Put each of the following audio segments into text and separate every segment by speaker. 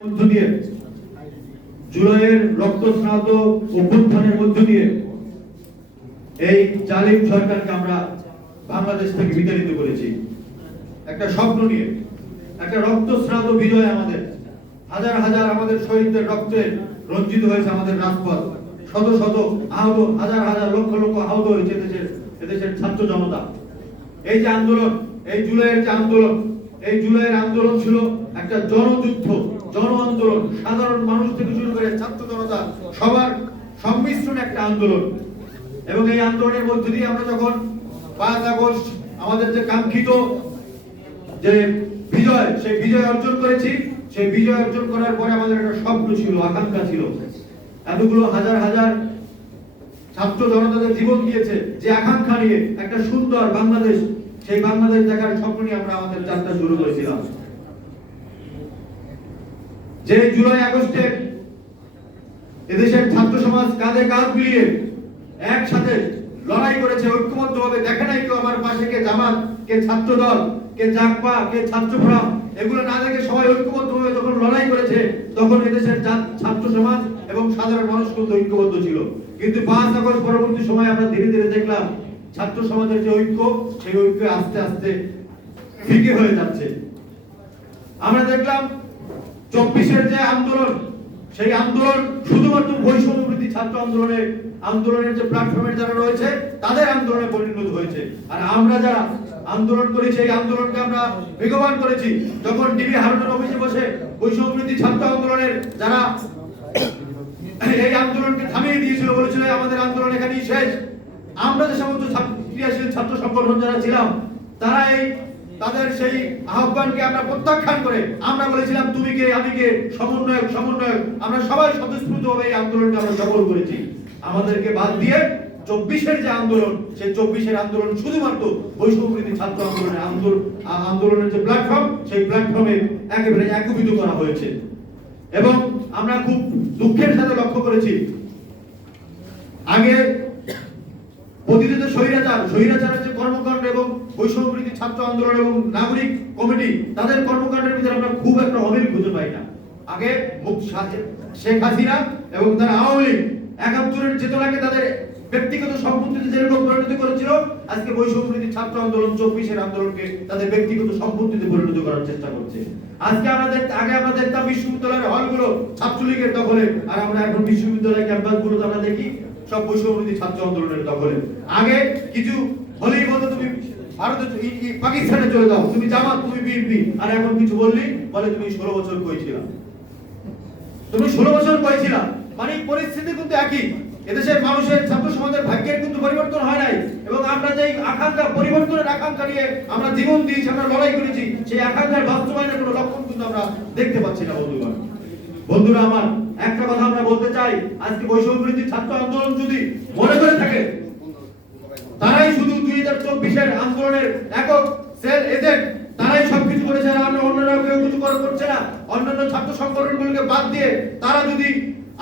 Speaker 1: মধ্য দিয়ে। জুলাইয়ের রক্তস্নাত অভ্যুত্থানের মধ্য দিয়ে এই জালিম সরকারকে আমরা বাংলাদেশ থেকে বিতাড়িত করেছি। একটা স্বপ্ন নিয়ে। একটা রক্তস্নাত বিজয় আমাদের। হাজার হাজার আমাদের শহীদদের রক্তে রঞ্জিত হয়েছে আমাদের রাজপথ। শত শত আহত, হাজার হাজার লক্ষ লক্ষ আহত হয়েছে দেশের এদেশের ছাত্র জনতা। এই যে আন্দোলন, এই জুলাইয়ের যে আন্দোলন, এই জুলাইয়ের আন্দোলন ছিল একটা জনযুদ্ধ। জন আন্দোলন, সাধারণ মানুষ থেকে শুরু করে ছাত্র জনতা, সবার সংমিশ্রণ একটা আন্দোলন। এবং এই আন্দোলনের মধ্য দিয়ে আমরা যখন পাঁচ আগস্ট আমাদের যে কাঙ্ক্ষিত যে বিজয়, সেই বিজয় অর্জন করেছি, সেই বিজয় অর্জন করার পরে আমাদের একটা স্বপ্ন ছিল, আকাঙ্ক্ষা ছিল। এতগুলো হাজার হাজার ছাত্র জনতাদের জীবন দিয়েছে, যে আকাঙ্ক্ষা নিয়ে একটা সুন্দর বাংলাদেশ, সেই বাংলাদেশ দেখার স্বপ্ন নিয়ে আমরা আমাদের যাত্রা শুরু করেছিলাম। যে জুলাই আগস্টে এদেশের ছাত্র সমাজ কাঁধে কাঁধ মিলিয়ে একসাথে লড়াই করেছে, ঐক্যবদ্ধভাবে। দেখে নাই কেউ আমার পাশে কে জামাত, কে ছাত্র দল, কে জাকপা কে ছাত্র ফোরাম এগুলো না দেখে সবাই ঐক্যবদ্ধভাবে যখন লড়াই করেছে, তখন এদেশের ছাত্র সমাজ এবং সাধারণ মানুষ কিন্তু ঐক্যবদ্ধ ছিল। কিন্তু পাঁচ আগস্ট পরবর্তী সময় আমরা ধীরে ধীরে দেখলাম, ছাত্র সমাজের যে ঐক্য, সেই ঐক্য আস্তে আস্তে ফিকে হয়ে যাচ্ছে। আমরা দেখলাম চব্বিশের যে আন্দোলন, সেই আন্দোলন শুধুমাত্র বৈষম্য বৃদ্ধি ছাত্র আন্দোলনে, আন্দোলনের যে প্ল্যাটফর্মে যারা রয়েছে, তাদের আন্দোলনে পরিণত হয়েছে। আর আমরা যারা আন্দোলন করি, সেই আন্দোলনকে আমরা বেগবান করেছি। যখন ডিবি হারুনের অফিসে বসে বৈষম্য বৃদ্ধি ছাত্র আন্দোলনের যারা এই আন্দোলনকে থামিয়ে দিয়েছিল, বলেছিল আমাদের আন্দোলন এখানেই শেষ। আমরা যে সমস্ত ক্রিয়াশীল ছাত্র সংগঠন যারা ছিলাম, তারা এই তাদের সেই আহ্বানকে আমরা প্রত্যাখ্যান করে আমরা বলেছিলাম, তুমি কে, আমি কে? সমন্বয়ক সমন্বয়ক। আমরা সবাই স্বতঃস্ফূর্ত স্বতঃস্ফূর্তভাবে এই আন্দোলনকে আমরা সফল করেছি। আমাদেরকে বাদ দিয়ে চব্বিশের যে আন্দোলন, সেই চব্বিশের আন্দোলন শুধুমাত্র বৈষম্যবৃদ্ধি ছাত্র আন্দোলনের আন্দোলন আন্দোলনের যে প্ল্যাটফর্ম সেই প্ল্যাটফর্মে একেবারে একীভূত করা হয়েছে। এবং আমরা খুব দুঃখের সাথে লক্ষ্য করেছি। আগে অতীতে স্বৈরাচার, স্বৈরাচারের যে কর্মকাণ্ড এবং বৈষম্যবৃদ্ধি ছাত্র আন্দোলন এবং নাগরিক কমিটি, তাদের কর্মকাণ্ডের ভিতরে আমরা খুব একটা অমিল খুঁজে পাই না। আগে মুখ শেখ হাসিনা এবং তার আওয়ামী লীগ একাত্তরের চেতনাকে তাদের ব্যক্তিগত সম্পত্তিতে যেরকম পরিণত করেছিল। আজকে বৈষম্যবৃদ্ধি ছাত্র আন্দোলন চব্বিশের আন্দোলনকে তাদের ব্যক্তিগত সম্পত্তিতে পরিণত করার চেষ্টা করছে। আজকে আমাদের আগে আমরা দেখতাম বিশ্ববিদ্যালয়ের হলগুলো ছাত্রলীগের দখলে, আর আমরা এখন বিশ্ববিদ্যালয় ক্যাম্পাসগুলোতে আমরা দেখি সব বৈষম্যবৃদ্ধি ছাত্র আন্দোলনের দখলে। আগে কিছু হলেই বলতো তুমি ভারতে পাকিস্তানে চলে যাও তুমি জামাত, তুমি বিএনপি। আর এখন কিছু বললি, বলে তুমি ষোলো বছর তুমি ষোলো বছর মানে পরিস্থিতি কিন্তু একই। এদেশের মানুষের, ছাত্র সমাজের ভাগ্যের কিন্তু পরিবর্তন হয় নাই। এবং আমরা যে আকাঙ্ক্ষা, পরিবর্তনের আকাঙ্ক্ষা নিয়ে আমরা জীবন দিয়েছি, আমরা লড়াই করেছি, সেই আকাঙ্ক্ষার বাস্তবায়নের কোনো লক্ষণ কিন্তু আমরা দেখতে পাচ্ছি না, বন্ধুগণ। বন্ধুরা আমার, একটা কথা আমরা বলতে চাই। আজকে বৈষম্য বিরোধী ছাত্র আন্দোলন যদি মনে করে থাকে তারাই শুধু দুই হাজার চব্বিশের আন্দোলনের একক সেল এজেন্ট। তারাই সবকিছু করেছে আর অন্যরা কেউ কিছু করে করছে না। অন্যান্য ছাত্র সংগঠনগুলোকে বাদ দিয়ে তারা যদি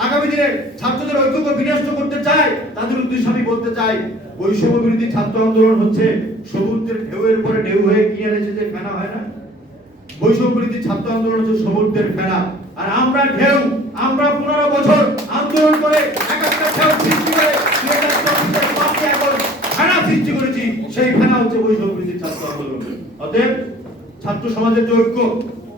Speaker 1: আগামী দিনে ছাত্রদের ঐক্যকে বিনষ্ট করতে চায়, তাদের উদ্দেশ্যে আমি বলতে চাই, বৈষম্য বিরোধী ছাত্র আন্দোলন হচ্ছে সমুদ্রের ঢেউয়ের পরে ঢেউ হয়ে কিনারে যেতে ফেনা, হয় না? বৈষম্য বিরোধী ছাত্র আন্দোলন হচ্ছে সমুদ্রের ফেনা। আর আমরা ঢেউ, আমরা পনেরো বছর আন্দোলন করে এক একটা ঢেউ সৃষ্টি করে দুই হাজার চব্বিশের পাঁচই আগস্ট ফেনা সৃষ্টি করেছি সেই ফেনা হচ্ছে বৈষম্য বিরোধী ছাত্র আন্দোলন অতএব ছাত্র সমাজের যে ঐক্য,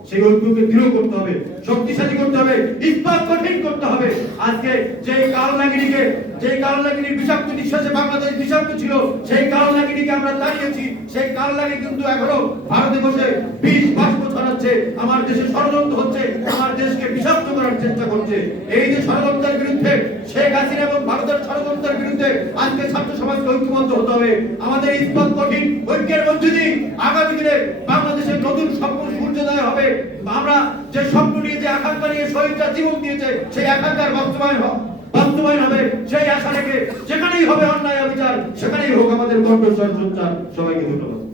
Speaker 1: সেই ঐক্যকে দৃঢ় করতে হবে, শক্তিশালী করতে হবে, ইস্পাত কঠিন করতে হবে। আজকে যে কাল নাগিনীকে, যে কাল নাগিনীর বিষাক্ত নিঃশ্বাসে বাংলাদেশ বিষাক্ত ছিল, সেই কাল নাগিনীকে আমরা তাড়িয়েছি। সেই কাল নাগিনী কিন্তু এখনও ভারতে বসে বিষ বাষ্প ছড়াচ্ছে, আমার দেশে ষড়যন্ত্র হচ্ছে, আমার দেশকে বিষাক্ত করার চেষ্টা করছে। এই যে ষড়যন্ত্রের বিরুদ্ধে শেখ হাসিনা এবং ভারতের ষড়যন্ত্রের বিরুদ্ধে আজকে ছাত্র সমাজকে ঐক্যবদ্ধ হতে হবে। আমাদের ইস্পাত কঠিন, ঐক্যের মধ্যে দিয়ে আগামী দিনে স্বপ্ন সূর্যোদয় হবে। আমরা যে স্বপ্ন নিয়ে, যে আকাঙ্ক্ষা নিয়ে শহীদরা জীবন দিয়েছে, সেই আকাঙ্ক্ষার বাস্তবায়ন হোক বাস্তবায়ন হবে। সেই আশা রেখে যেখানেই হবে অন্যায় অবিচার, সেখানেই হোক আমাদের কণ্ঠস্বর সবাইকে ধন্যবাদ।